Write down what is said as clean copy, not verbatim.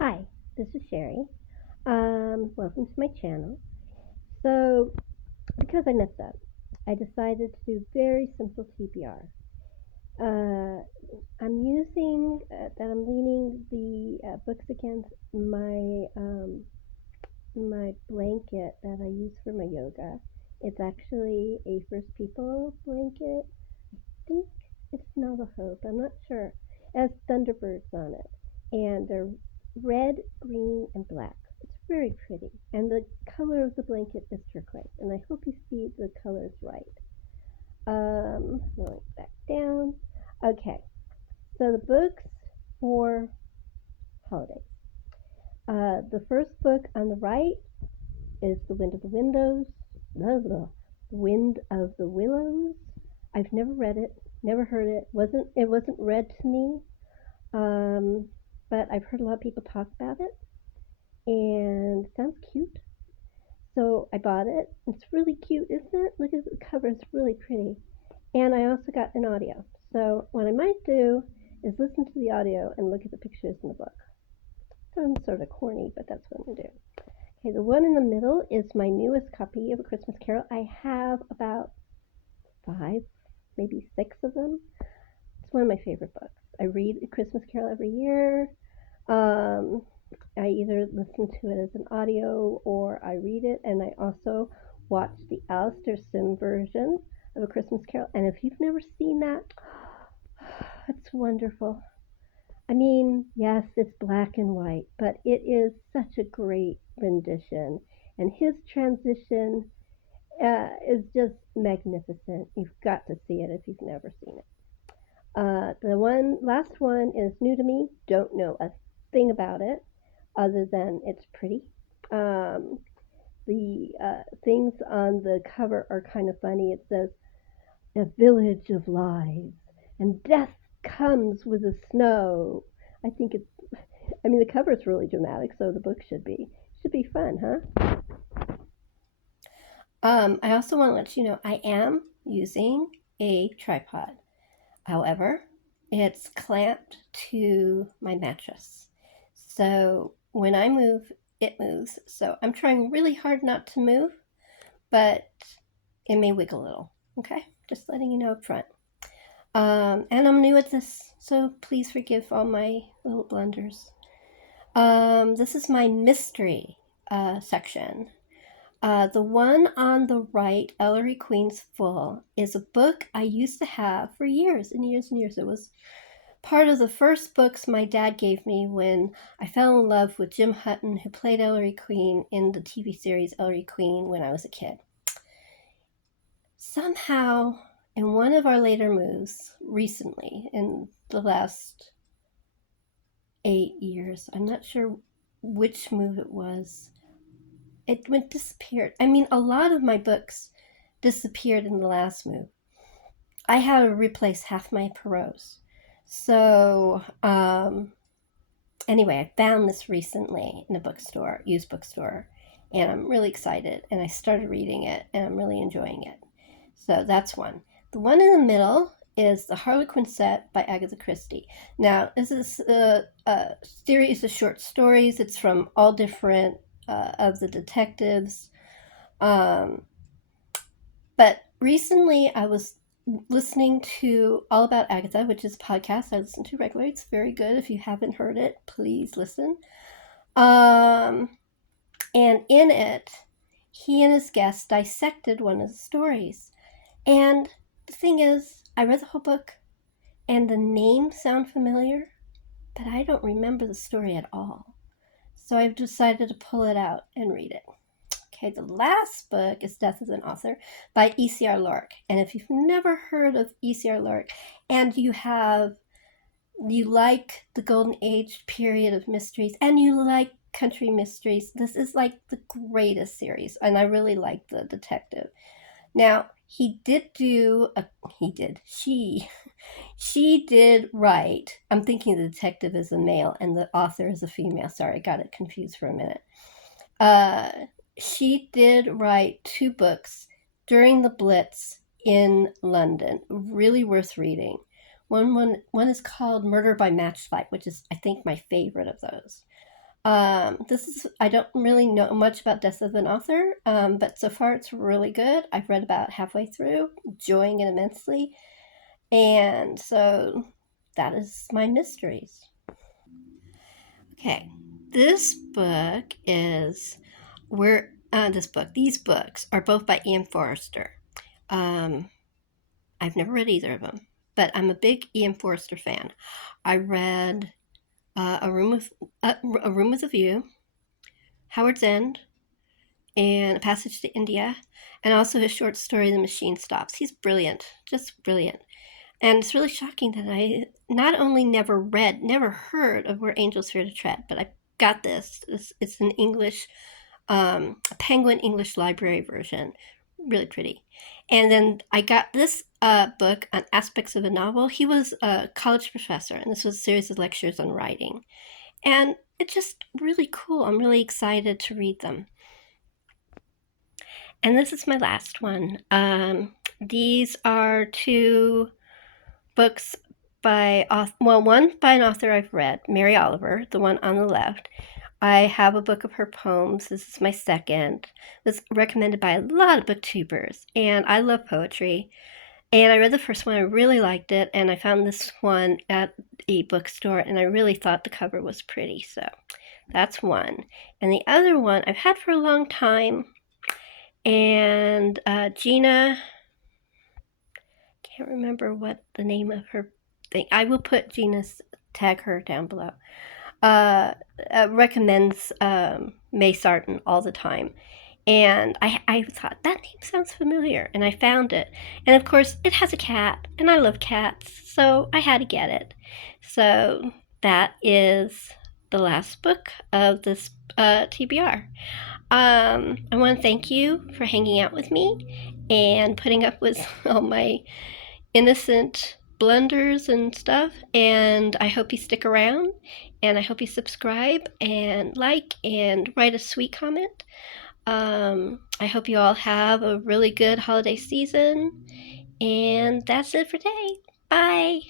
Hi, this is Sherry. Welcome to my channel. So, because I messed up, I decided to do very simple TBR. I'm using I'm leaning the books against my blanket that I use for my yoga. It's actually a First People blanket. I think it's Navajo, but I'm not sure. It has Thunderbirds on it, and they're red, green, and black. It's very pretty, and the color of the blanket is turquoise. And I hope you see the colors right. Going back down. Okay, so the books for holidays. The first book on the right is The Wind of the Windows. The Wind of the Willows. I've never read it, never heard it. It wasn't read to me, but I've heard a lot of people talk about it, and it sounds cute. So I bought it. It's really cute, isn't it? Look at the cover; it's really pretty. And I also got an audio. So what I might do is listen to the audio and look at the pictures in the book. Sounds sort of corny, but that's what I'm gonna do. Okay, the one in the middle is my newest copy of A Christmas Carol. I have about 5, maybe 6 of them. It's one of my favorite books. I read A Christmas Carol every year. Um, I either listen to it as an audio or I read it, and I also watch the Alistair Sim version of A Christmas Carol. And if you've never seen that, it's wonderful. I mean, yes, it's black and white, but it is such a great rendition. And his transition is just magnificent. You've got to see it if you've never seen it. The last one is new to me. Don't know a thing about it other than it's pretty. Um, the things on the cover are kind of funny. It says, "A village of lies, and death comes with the snow." I think it's. I mean, the cover is really dramatic, so the book should be fun, huh? I also want to let you know I am using a tripod. However, it's clamped to my mattress. So when I move, it moves. So I'm trying really hard not to move, but it may wiggle a little. Okay? Just letting you know up front. And I'm new at this, so please forgive all my little blunders. This is my mystery section. The one on the right, Ellery Queen's Full, is a book I used to have for years and years and years. It was part of the first books my dad gave me when I fell in love with Jim Hutton, who played Ellery Queen in the TV series Ellery Queen when I was a kid. Somehow, in one of our later moves, recently, in the last 8 years, I'm not sure which move it was, it went disappeared. I mean, a lot of my books disappeared in the last move. I had to replace half my Perot's. So, anyway, I found this recently in a bookstore, used bookstore, and I'm really excited. And I started reading it, and I'm really enjoying it. So that's one. The one in the middle is the Harlequin Set by Agatha Christie. Now, this is a series of short stories. It's from all different of the detectives. But recently I was listening to All About Agatha, which is a podcast I listen to regularly. It's very good. If you haven't heard it, please listen. And in it, he and his guests dissected one of the stories. And the thing is, I read the whole book, and the names sound familiar, but I don't remember the story at all. So I've decided to pull it out and read it. Okay, the last book is Death as an Author by E.C.R. Lork. And if you've never heard of E.C.R. Lork and you like the golden age period of mysteries and you like country mysteries, this is like the greatest series. And I really like the detective. Now, she did write, I'm thinking the detective is a male and the author is a female. Sorry, I got it confused for a minute. She did write 2 books during the Blitz in London, really worth reading. One is called Murder by Matchlight, which is, I think, my favorite of those. I don't really know much about Death of an Author, but so far it's really good. I've read about halfway through, enjoying it immensely. And so that is my mysteries. Okay, this book is where these books are both by Ian Forster. Um, I've never read either of them, but I'm a big Ian Forster fan. I read a Room with a View, Howard's End, and A Passage to India, and also his short story The Machine Stops. He's brilliant, just brilliant. And it's really shocking that I not only never heard of Where Angels Fear to Tread, but I got this. It's an English, a Penguin English Library version, really pretty. And then I got this book on aspects of a novel. He was a college professor, and this was a series of lectures on writing. And it's just really cool. I'm really excited to read them. And this is my last one. These are two books by, one by an author I've read, Mary Oliver, the one on the left. I have a book of her poems. This is my second. It was recommended by a lot of booktubers, and I love poetry. And I read the first one, I really liked it, and I found this one at a bookstore, and I really thought the cover was pretty, so that's one. And the other one I've had for a long time, and Gina, can't remember what the name of her thing. I will put Gina's, tag her down below. Recommends May Sarton all the time. And I thought, that name sounds familiar, and I found it. And of course, it has a cat, and I love cats, so I had to get it. So that is the last book of this TBR. I want to thank you for hanging out with me and putting up with all my innocent blunders and stuff. And I hope you stick around, and I hope you subscribe and like and write a sweet comment. I hope you all have a really good holiday season. And that's it for today. Bye.